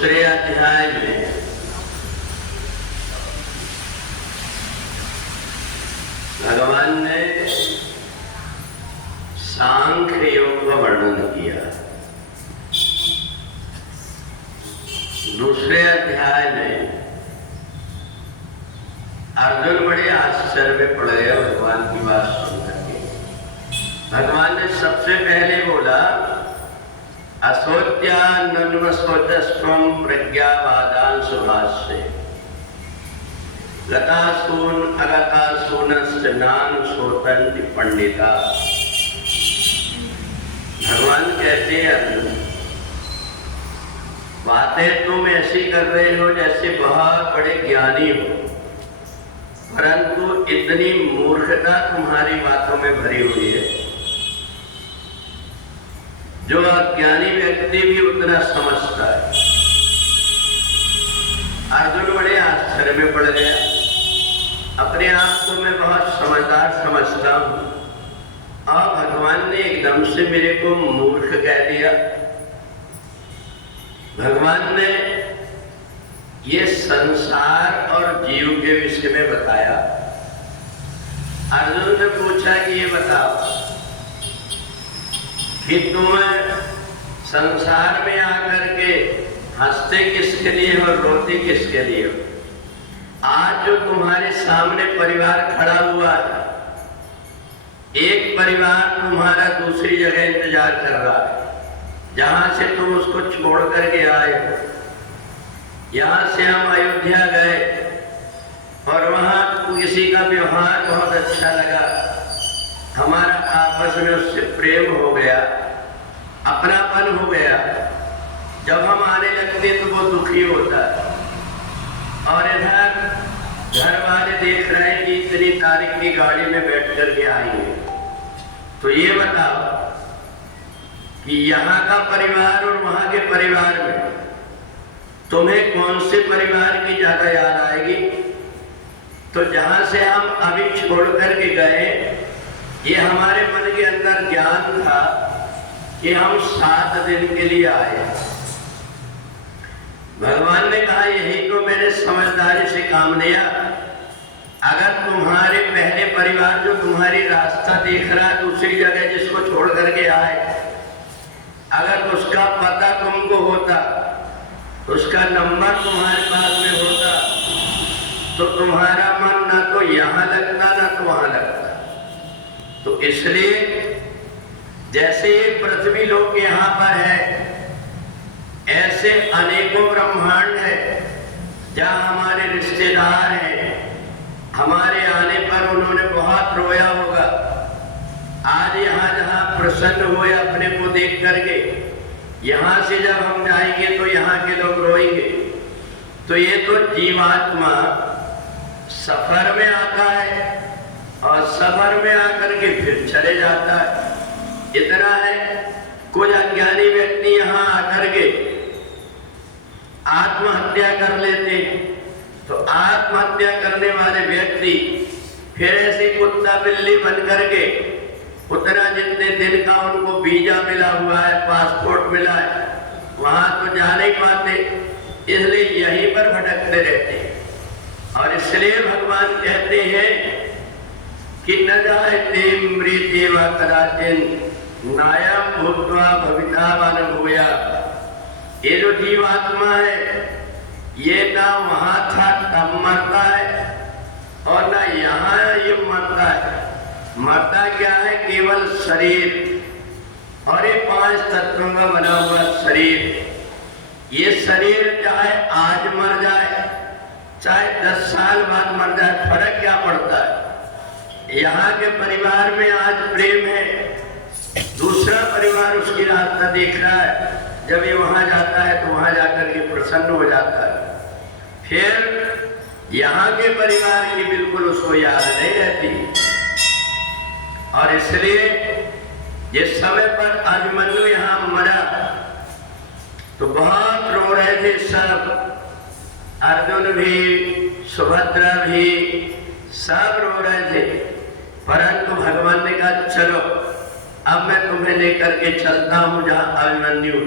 दूसरे अध्याय में भगवान ने सांख्य योग का वर्णन किया। दूसरे अध्याय में अर्जुन बड़े आश्चर्य में पड़ गया भगवान की बात सुनकर के। भगवान ने सबसे पहले बोला, असोत्यान्नस्वतस्त्वं प्रज्ञावादान सुभाष्ये गतासून अगतासूनस्य नान सोतन्ति पंडिता। भगवान कहते हैं अर्जुन, बातें तुम ऐसी कर रहे हो जैसे बहुत बड़े ज्ञानी हो, परंतु इतनी मूर्खता तुम्हारी बातों में भरी हुई है। जो अज्ञानी व्यक्ति भी उतना समझता है। अर्जुन बड़े आश्चर्य में पड़ गया। अपने आप को मैं बहुत समझदार समझता हूं और भगवान ने एकदम से मेरे को मूर्ख कह दिया। भगवान ने ये संसार और जीव के विषय में बताया। अर्जुन ने पूछा कि ये बताओ कि तुम संसार में आकर के हंसते किसके लिए और रोते किसके लिए हो? आज जो तुम्हारे सामने परिवार खड़ा हुआ है, एक परिवार तुम्हारा दूसरी जगह इंतजार कर रहा है, जहां से तुम उसको छोड़ करके आए हो। यहां से हम अयोध्या गए और वहां किसी का व्यवहार बहुत अच्छा लगा, हमारा आपस में उससे प्रेम हो गया, अपनापन हो गया। जब हम आने लगते तो वो दुखी होता है और इधर घर वाले देख रहे हैं कि इतनी तारीख की गाड़ी में बैठ करके आएंगे। तो ये बताओ कि यहाँ का परिवार और वहां के परिवार में तुम्हें कौन से परिवार की ज्यादा याद आएगी? तो जहां से हम अभी छोड़ करके गए, ये हमारे मन के अंदर ज्ञान था कि हम 7 दिन के लिए आए। भगवान ने कहा, यही तो मैंने समझदारी से काम लिया। अगर तुम्हारे पहले परिवार जो तुम्हारी रास्ता देख रहा है दूसरी जगह जिसको छोड़ करके आए, अगर उसका पता तुमको होता, उसका नंबर तुम्हारे पास में होता, तो तुम्हारा मन ना तो यहाँ लगता ना तो वहां लगता। तो इसलिए जैसे ये पृथ्वी लोक यहाँ पर है, ऐसे अनेकों ब्रह्मांड है जहाँ हमारे रिश्तेदार हैं। हमारे आने पर उन्होंने बहुत रोया होगा। आज यहाँ जहाँ प्रसन्न हुए अपने को देख करके, यहाँ से जब हम जाएंगे तो यहाँ के लोग रोएंगे। तो ये तो जीवात्मा सफर में आता है और सफर में आकर के फिर चले जाता है। इतना है, कुछ अज्ञानी व्यक्ति यहाँ आकर के आत्महत्या कर लेते हैं। तो आत्महत्या करने वाले व्यक्ति फिर ऐसे कुत्ता बिल्ली बन करके उतना जितने दिन का उनको वीजा मिला हुआ है, पासपोर्ट मिला है, वहां तो जा नहीं पाते, इसलिए यहीं पर भटकते रहते हैं। और इसलिए भगवान कहते हैं कि न जायते मृते व कदाचिन नायम भूत्वा भविता अनुभूया। ये जो जीवात्मा है, ये ना वहां था तब मरता है और ना यहाँ ये मरता है। मरता क्या है? केवल शरीर और ये 5 तत्वों का बना हुआ शरीर। ये शरीर चाहे आज मर जाए, चाहे 10 साल बाद मर जाए, फर्क क्या पड़ता है? यहाँ के परिवार में आज प्रेम है, दूसरा परिवार उसकी रास्ता देख रहा है। जब ये वहां जाता है तो वहां जाकर के प्रसन्न हो जाता है। फिर यहाँ के परिवार की बिल्कुल उसको याद नहीं रहती। और इसलिए जिस समय पर अभिमन्यु यहाँ मरा तो बहुत रो रहे थे सब, अर्जुन भी, सुभद्रा भी, सब रो रहे थे। परंतु भगवान ने कहा, चलो अब मैं तुम्हें लेकर के चलता हूं जहां अभिमन्यु,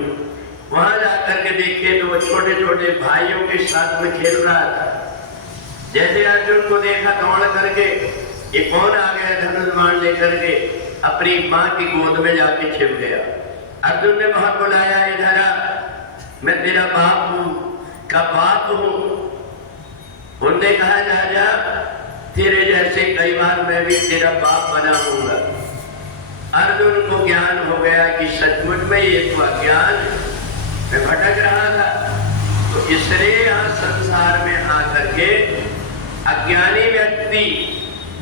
वहां जाकर के देखे तो वो छोटे छोटे भाइयों के साथ में खेल रहा था। जैसे अर्जुन को देखा दौड़ करके, ये कौन आ गया धनुष बाण लेकर के, अपनी माँ की गोद में जाके छिप गया। अर्जुन ने बहुत बुलाया, इधर आ, मैं तेरा बाप हूं, का बाप हूं। उनने कहा राजा तेरे जैसे कई बार मैं भी तेरा बाप बना हूंगा। अर्जुन को ज्ञान हो गया कि सचमुच में ये तो अज्ञान में भटक रहा था। तो इसलिए यहाँ संसार में आकर के अज्ञानी व्यक्ति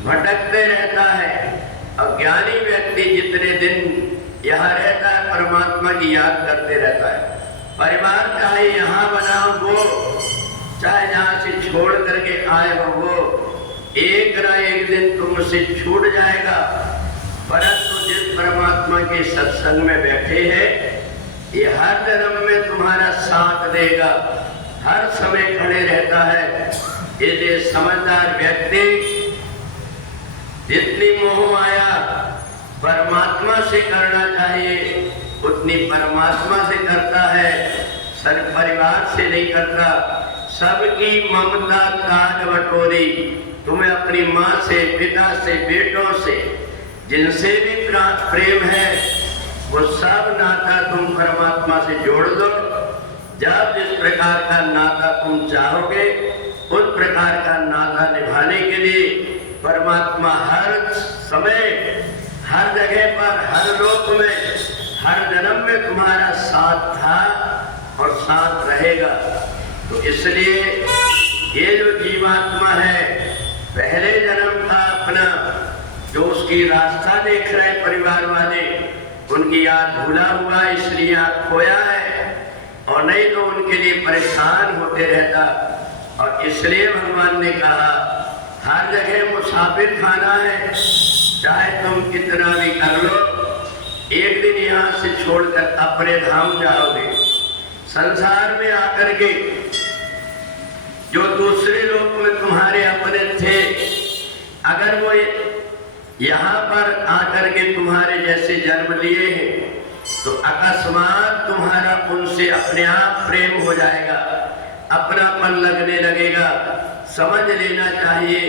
भटकते रहता है। अज्ञानी व्यक्ति जितने दिन यहाँ रहता है परमात्मा की याद करते रहता है। परिवार चाहे यहाँ बना हो, चाहे जहाँ से छोड़ करके आए हो, वो एक ना एक दिन तुमसे छूट जाएगा। परंतु जिस परमात्मा के सत्संग में बैठे हैं, ये हर जन्म में तुम्हारा साथ देगा, हर समय खड़े रहता है। इसलिए समझदार व्यक्ति जितनी मोह माया परमात्मा से करना चाहिए उतनी परमात्मा से करता है, सर परिवार से नहीं करता। सबकी ममता ताज बटोरी, तुम्हें अपनी माँ से, पिता से, बेटों से, जिनसे भी प्रेम है, वो सब नाता तुम परमात्मा से जोड़ दो। जब जिस प्रकार का नाता तुम चाहोगे, उस प्रकार का नाता निभाने के लिए परमात्मा हर समय, हर जगह पर, हर लोक में, हर जन्म में तुम्हारा साथ था और साथ रहेगा। तो इसलिए ये जो जीवात्मा है, पहले जन्म था अपना, जो उसकी रास्ता देख रहे परिवार वाले, उनकी याद भूला हुआ, इसलिए आप खोया है, और नहीं तो उनके लिए परेशान होते रहता। और इसलिए भगवान ने कहा हर जगह मुसाफिर खाना है, चाहे तुम कितना भी कर लो, एक दिन यहाँ से छोड़कर अपने धाम जाओगे। संसार में आकर के जो दूसरे लोग में तुम्हारे अपने थे, अगर वो यहाँ पर आकर के तुम्हारे जैसे जन्म लिए हैं, तो अकस्मात तुम्हारा उनसे अपने आप प्रेम हो जाएगा, अपनापन लगने लगेगा। समझ लेना चाहिए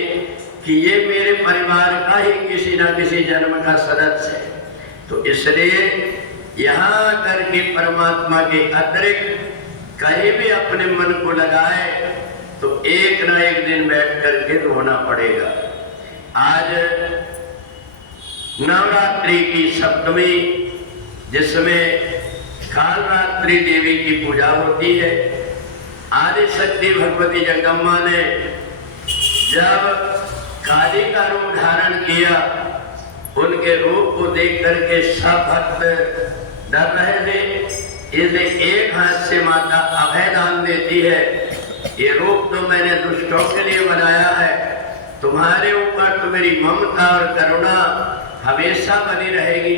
कि ये मेरे परिवार का ही किसी ना किसी जन्म का सदस्य है। तो इसलिए यहाँ करके परमात्मा के अतिरिक्त कहीं भी अपने मन को लगाए तो एक ना एक दिन बैठ करके रोना पड़ेगा। आज नवरात्रि की सप्तमी, जिसमें कालरात्रि देवी की पूजा होती है, आदि शक्ति भगवती जगदम्बा ने जब काली का रूप धारण किया, उनके रूप को देख करके सब भक्त डर रहे थे। इसलिए एक हाथ से माता अभय दान देती है, ये रूप तो मैंने दुष्टों के लिए बनाया है, तुम्हारे ऊपर तो मेरी ममता और करुणा हमेशा बनी रहेगी,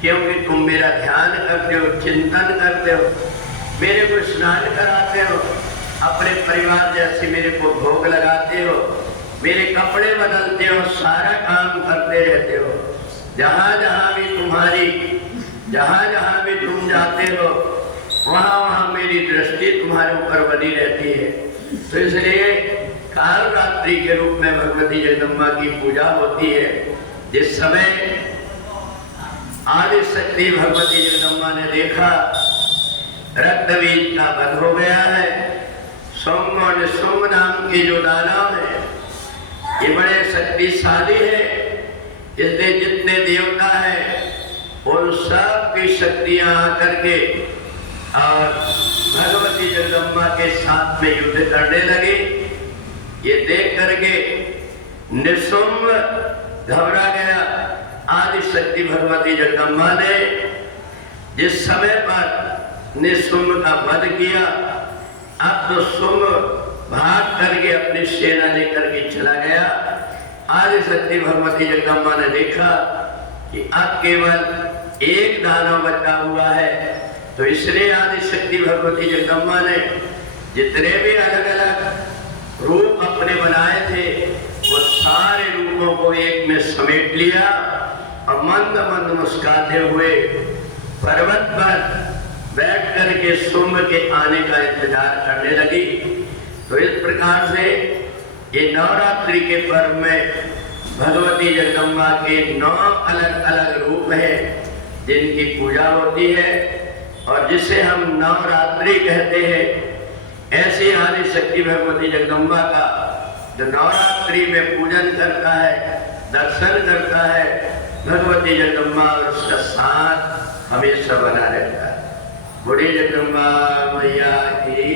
क्योंकि तुम मेरा ध्यान करते हो, चिंतन करते हो, मेरे को स्नान कराते हो, अपने परिवार जैसे मेरे को भोग लगाते हो, मेरे कपड़े बदलते हो, सारा काम करते रहते हो। जहाँ जहाँ भी तुम जाते हो, वहाँ वहाँ मेरी दृष्टि तुम्हारे ऊपर बनी रहती है। तो इसलिए कालरात्रि के रूप में भगवती जगदम्बा की पूजा होती है। जिस समय आदि शक्ति भगवती जगदम्बा ने देखा रक्त बीज का वध हो गया है, सोम और निशुंभ नाम के जो दानव है, ये बड़े शक्तिशाली है। इसलिए जितने देवता है उन सब की शक्तियां आकर के और भगवती जगदम्बा के साथ में युद्ध करने लगे। ये देख करके निशुंभ घबरा गया। आदि शक्ति भगवती जगदम्बा ने जिस समय पर निशुंभ का वध किया, अब तो शुंभ भाग करके अपनी सेना लेकर के चला गया। आदि शक्ति भगवती जगदम्बा ने देखा कि अब केवल एक दानव बचा हुआ है, तो इसलिए आदि शक्ति भगवती जगदम्बा ने जितने भी अलग अलग रूप अपने बनाए थे, वो सारे रूपों को एक में समेट लिया और मंद मंद मुस्कुराते हुए पर्वत पर बैठ करके के शुंभ के आने का इंतजार करने लगी। तो इस प्रकार से ये नवरात्रि के पर्व में भगवती जगदम्बा के 9 अलग अलग रूप हैं जिनकी पूजा होती है और जिसे हम नवरात्रि कहते हैं। ऐसी आदि शक्ति भगवती जगदम्बा का जो नवरात्रि में पूजन करता है, दर्शन करता है, भगवती जगदम्बा और उसका साथ हमेशा बना रहता है। बूढ़ी जगदम्बा मैया की